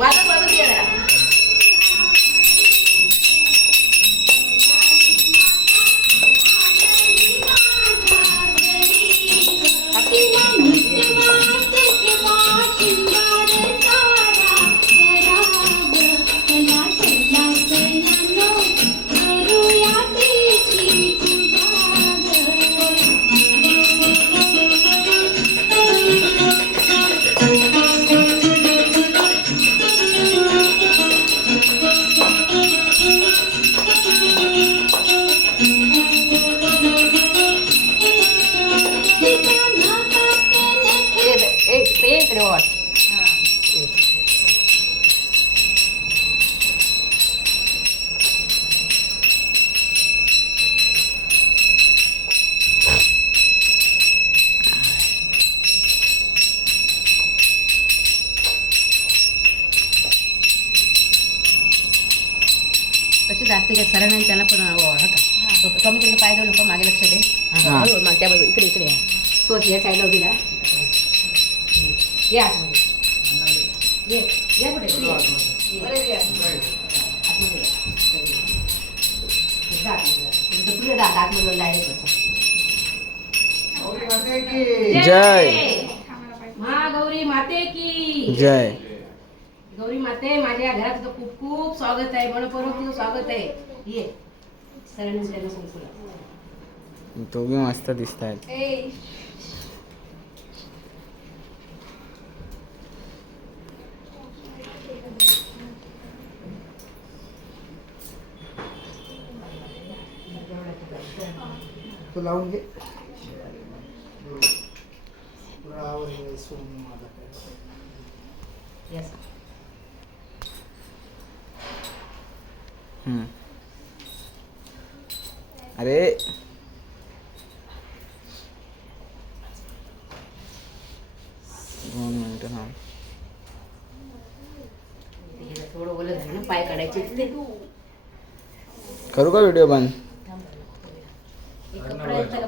वाजत वाजत ये जरा. इकडे वाट. कशी जाते काय सरळ नाही त्याला पण हा का कमी तिकडे पाय देऊ नको मागे लक्ष दे. हळूहळू मग त्या बाजू इकडे इकडे तोच या साईडला उभी राहा. या आतमध्ये ये कुठे तुझ्या दादात डायरेक्ट जय मा गौरी माते की जय. गौरी माते माझ्या घरात तुझं खूप खूप स्वागत आहे. मनपूर्वक तुझं स्वागत आहे. ये सरांनी त्यांना सांगितलं तो बी मस्त दिसत आहेत. तो लावून घे. यस अरे दोन मिनिटं हा. थोडं बोलत आहे ना पाय काढायचे ते करू का व्हिडिओ बंद? एक कपडा